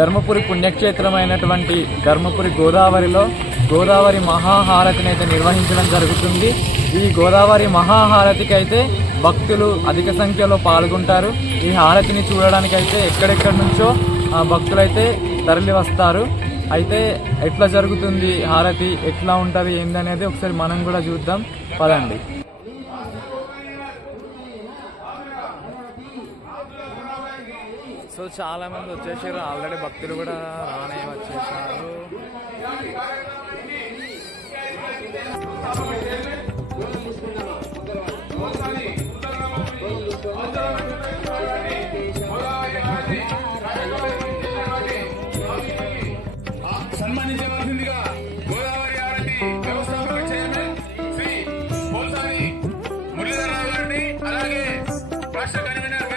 ధర్మపురి పుణ్యక్షేత్రమైనటువంటి ధర్మపురి గోదావరిలో గోదావరి మహాహారతిని అయితే నిర్వహించడం జరుగుతుంది. ఈ గోదావరి మహాహారతికి అయితే భక్తులు అధిక సంఖ్యలో పాల్గొంటారు. ఈ హారతిని చూడడానికైతే ఎక్కడెక్కడి నుంచో భక్తులైతే తరలి వస్తారు. అయితే ఎట్లా జరుగుతుంది హారతి, ఎట్లా ఉంటుంది ఏందనేది ఒకసారి మనం కూడా చూద్దాం పదండి. సో చాలా మంది వచ్చేసారు, ఆల్రెడీ భక్తులు కూడా రానే వచ్చేసారు. సన్మానించవలసిందిగా గోదావరి హారతి వ్యవస్థాపక చైర్మన్ శ్రీ పోల్సాని మురళీధరరావు గారిని, అలాగే రాష్ట్ర కన్వీనర్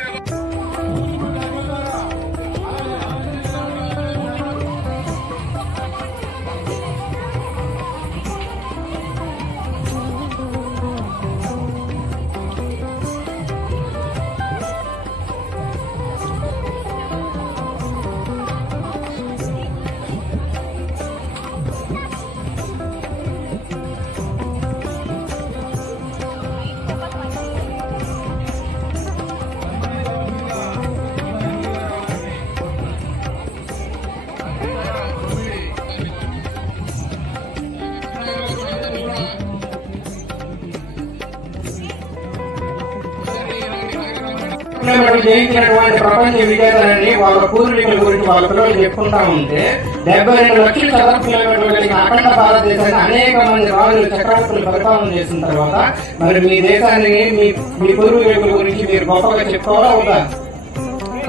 జయించినటువంటి ప్రపంచ విజేతలని వాళ్ళ పూర్వీకుల గురించి వాళ్ళ పిల్లలు చెప్పుకుంటా ఉంటే 72 లక్షల చదరపు కిలోమీటర్లు కలిగిన అఖండ భారతదేశాన్ని అనేక మంది రాజులు చక్రవర్తులు పరిపాలన చేసిన తర్వాత మరి మీ దేశాన్ని మీ పూర్వీకుల గురించి మీరు గొప్పగా చెప్పుకోవాలా అవుతా?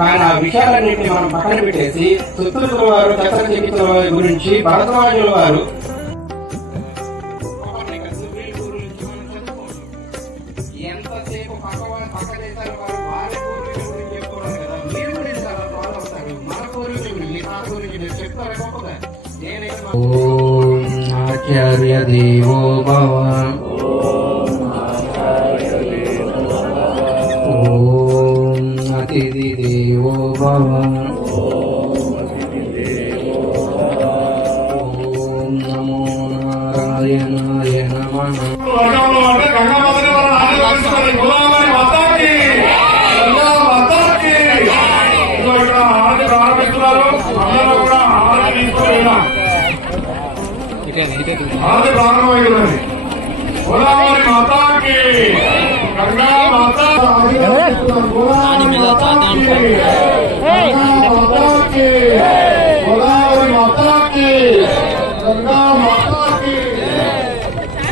కానీ ఆ విషయాలన్నింటినీ మనం పక్కన పెట్టేసి సుత్రుల వారు చక్ర చికిత్సల గురించి భరద్వాజుల వారు ఎంతసేపు పక్క దేశాల వారు వారి పూర్వీకుల గురించి చెప్పుకోవడం కదా, మీరు కూడా చాలా ఫాలో అవుతారు. మన పూర్వీకుల గురించి నా గురించి మీరు చెప్తారా గొప్పగా? ఓం ఆచార్య దేవో భవ, ఓం అతిథి దేవో భవ, ఓం నమో నారాయణాయ నమః. ఆది ప్రారంభమైనది గోదావరి మాతాకి, గంగా మాతా గోదావరి మాతాకి, గంగా మాతాకి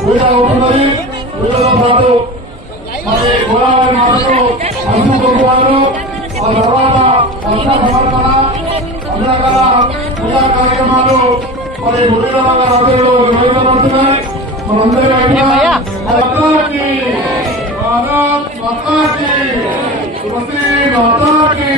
పూజ అవుతున్నది. పూజతో పాటు మరి గోదావరి మాతకు అందుకుంటున్నారు. ఆ తర్వాత వర్ష సమర్పణ అందరూ పూజా కార్యక్రమాలు మరి మురళీధర ఆధ్వర్యంలో నిర్వహించబడుతున్నాయి. మనందరి మాతాకి, భారత్ మాతాకి, తులసి మాతాకి.